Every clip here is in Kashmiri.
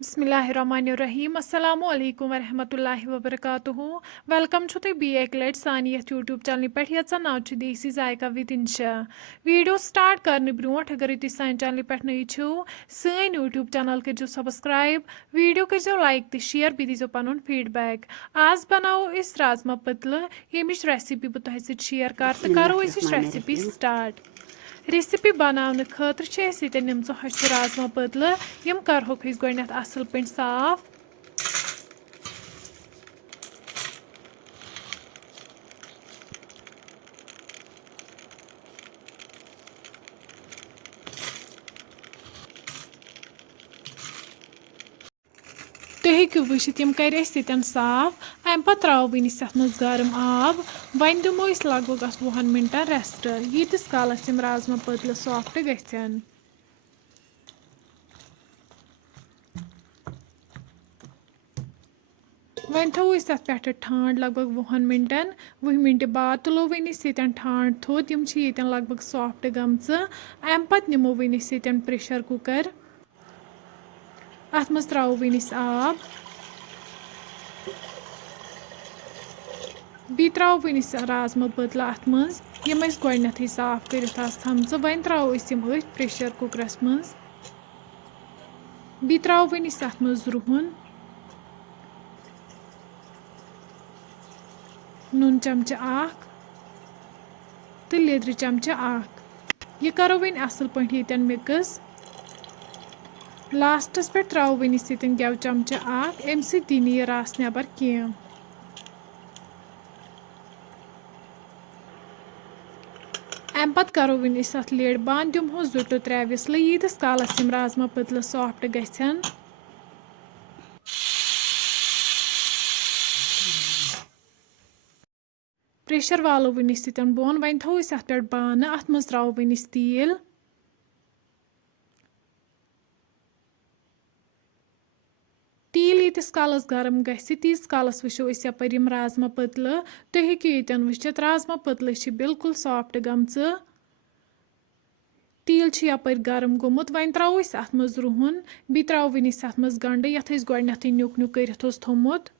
बिस्मिल्लाहिर्रहमानिर्रहीम अस्सलामु अलैकुम वरहमतुल्लाहि वबरकातुहू वेलकम छु तुम एक लट सान यूट्यूब चैनल पे ये नाव देसी जायका विद इंशा वीडियो स्टार्ट करने ब्रोट अगर तुम सान चैनल पे नई छो सन यूट्यूब चैनल करो सब्सक्राइब वीडियो करो लाइक तो शेयर बी दीजो पन फीडबैक आज बनाओ राजमा पतल यमिच रेसिपी बह तुह शेयर कर तो करो रेसिपी बिस्मिल्लाहिर्रहमानिर्रहीम। स्टार्ट रेसिपी बनाने खतर निम हश राजमा पतल यम करहोक गोडनथ असल पे साफ तुम हेकु वुचित यम कर साफ अम पे त्रो अत मज गर्म आब वन दिमो लगभग अत 20 मिनटन रेस्ट यीतिस कालस यम राजमा पतल सॉफ्ट गन वन थो अत पे ठांड लगभग 20 मिनटन 20 मिनट बाद तुलो वनिस ये ठांड थोद यम लगभग सॉफ्ट गमच अम पे निमो वनिस ये प्रेशर कुकर अत मज त्रो वनिस आब बी त्रो वनिस राजमा पतल अत मज यम गोडनथ साफ कर थमच वन त्रो अथ प्रेशर कुकरस मज बी त्रो वनिस अत मज रुहन नून चमचा तो लेद्र चमचा यह करो वन असल पे मिक्स लास्टस पे त्रो वनिस गेव चमचा अम दी यह रस नबर कह अम पे करो वन अत लेड बंद दिमहो 2 to 3 विसल यीतिस कालस यम राजमा पतल सॉफ्ट गन प्रेशर वालो वनिस बोन वन थो अत पे बान अत मज त्रो वनिस तेल तेल यीतिस कालस गरम तीस कालस वो यपर राजमा पतल तुम हेकु ये वुचित राजमा पतल बिल्कुल सॉफ्ट गमच तेल यपर गरम गोमुत वन त्रो अत मज रुहन बी त्रो वनिस अत मज गंड यथ गोडनथ न्युक न्युक कर थोमुत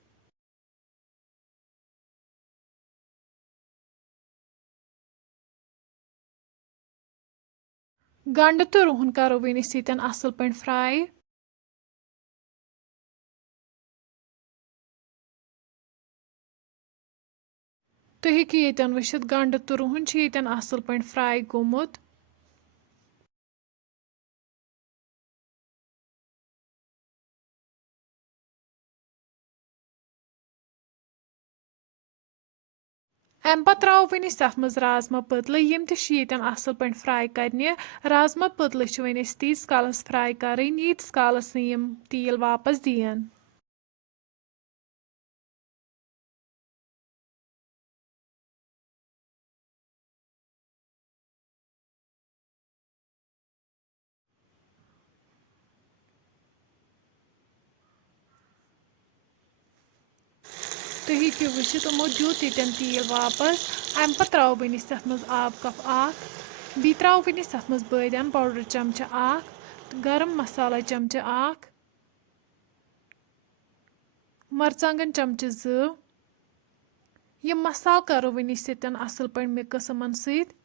गंड तो रुहन करो वनिस असल पे फ्राई तुम हेकु ये वुचित गंड तो रुहन असल पे फ्राई गोमुत 'अम पे त्रो वनिस अत मज राजमा पतल यम असल पे फ्राई करने राजमा पतल वन तीस कालस फ्राई करें यीतिस कालस यम तेल वापस दियन तुम हेकु वुचित यमो दित तेल वापस अम पे त्रो वनिस अत मज आब कप बी त्रो वनिस अत मज बादाम पाउडर चमचा गरम मसाला चमचा मरचांगन चमचा 2 यम मसाल करो वनिस असल पे मिक्स यमन सत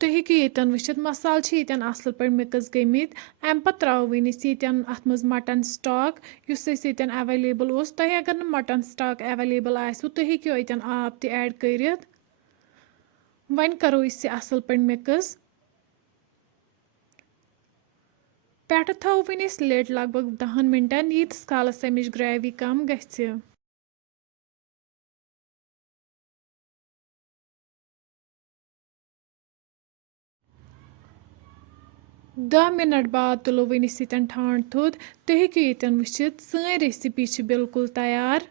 तुम हेकु ये वुचित मसाल असल पे मिक्स गमित अम पे त्रो वनिस अत मज मटन स्टॉक अवेलेबल तुम अगर न मटन स्टॉक अवेलेबल आसो तुम हेकु ये आब त ऐड कर वन करो असल पे मिक्स पे थो वन लेट लगभग 10 मिनटन यीतिस कालस अमिच ग्रेवी कम गि 10 मिनट बाद तुलो वनिस ठांड थोद तुम हेकु ये वुचित सन रेसिपी बिल्कुल तैयार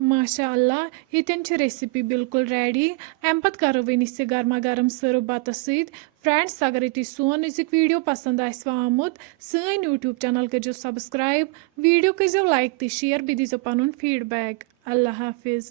माशा अल्लाह यन रेसिपी बिल्कुल रेडी अम पत् करो वन इस गर्मा गर्म सर्व बत फ्रेंड्स अगर तुम सोन अजुक वीडियो पसंद आमुत सन यूट्यूब चैनल करो सब्सक्राइब वीडियो करो लाइक तो शेयर बे दीजो पन फीडबैक अल्लाह हाफिज़।